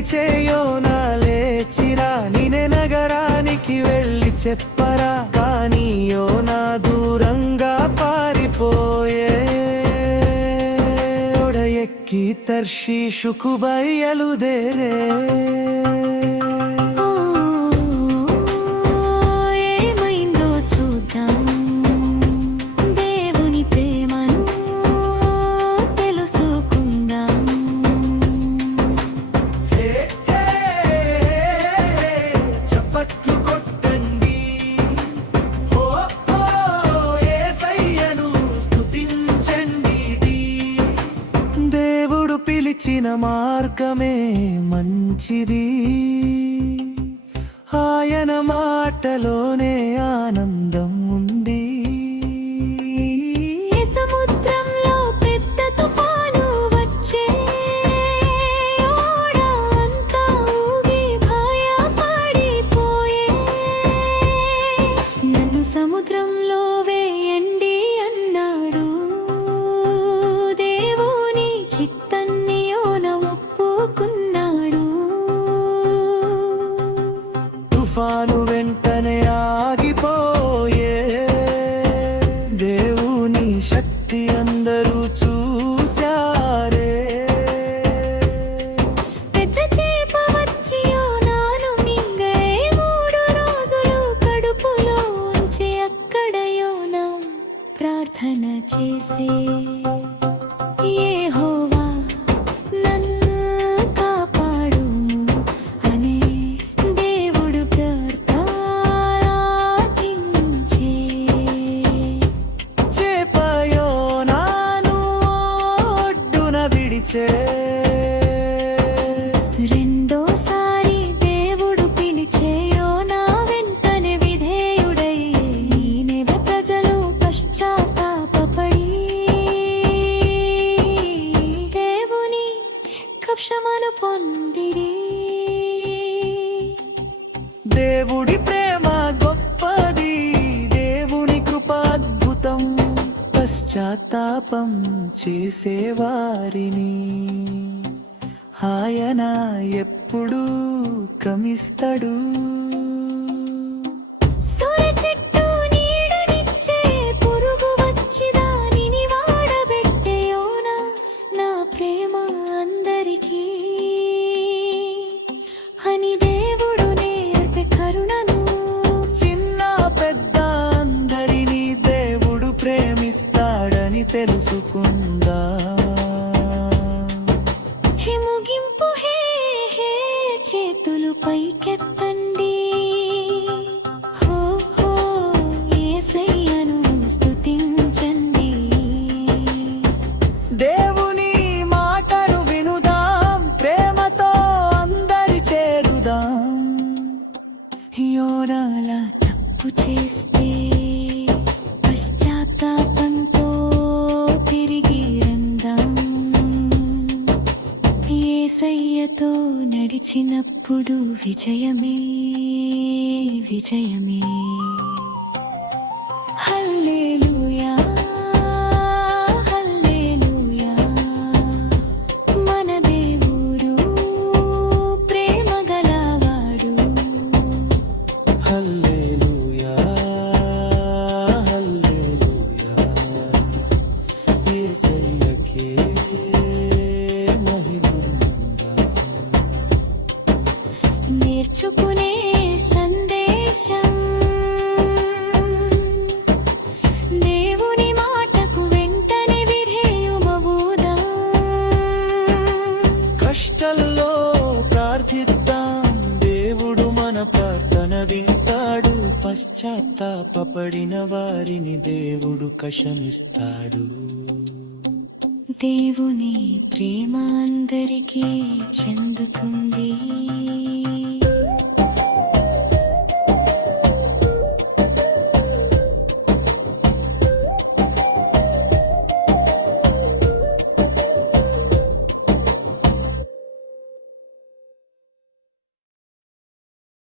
పిలిచేయో నా లేచిరా నినే నగరానికి వెళ్ళి చెప్పరా కానీ యోనా దూరంగా పారిపోయే ఓడ ఎక్కి తర్షీషుకు బయలుదేరే పిలిచిన మార్గమే మంచిది ఆయన మాటలోనే ఆనందం ఉంది సముద్రంలో పెద్ద తుఫాను వచ్చే ఓడ అంతా ఊగి భయపడిపోయే నన్ను సముద్రంలో వేయండి అన్నాడు దేవుని చిత్తాన్ని ఒప్పుకున్నాడు తుఫాను వెంటనే ఆగిపోయే దేవుని శక్తి అందరూ చూశారే పెద్ద చేప వచ్చి యోనాను మింగే 3 రోజులు కడుపులో ఉంచి అక్కడ యోనా ప్రార్థన చేసే యెహోవా నన్ను కాపాడుము అనే దేవుడు ప్రార్థించే చేప యోనాను ఒడ్డున విడిచే రెండోసారి దేవుడు పిలిచే యోనా వెంటనే విధేయుడై నీనెవె ప్రజలు పశ్చాత్తాపపడి దేవుని కక్షమను పొందిరి దేవుడి ప్రేమ గొప్పది దేవుని కృప అద్భుతం పశ్చాత్తాపం చేసేవారిని ఆయన ఎప్పుడూ క్షమిస్తాడు సొర చెట్టు నీడనిచ్చే పురుగు వచ్చి దానిని వాడబెట్టే యోనా నా ప్రేమ అందరికీ అని దేవుడు నేర్పే కరుణను చిన్న పెద్ద అందరినీ దేవుడు ప్రేమిస్తాడని తెలుసుకుందా హే ముగింపు హే హే చేతులు పైకెత్తండి హో హో యేసయ్యను స్తుతించండి దేవుని మాటను వినుదాం ప్రేమతో అందరి చేరుదాం యోనాలా తప్పు చేస్తే పశ్చాత్తాపంతో తిరిగి రందాం యేసయ్యతో నడిచినప్పుడు విజయమే విజయమే హల్లెలూయా హల్లెలూయా మన దేవుడు ప్రేమ గలవాడు హల్లెలూయా హల్లెలూయా యేసయ్యకే నేర్చుకునే సందేశం దేవుని మాటకు వెంటనే విధేయుమవుదాం కష్టంలో ప్రార్థిద్దాం దేవుడు మన ప్రార్థన వింటాడు పశ్చాత్తాపపడిన వారిని దేవుడు క్షమిస్తాడు దేవుని ప్రేమ అందరికీ చెందుతుంది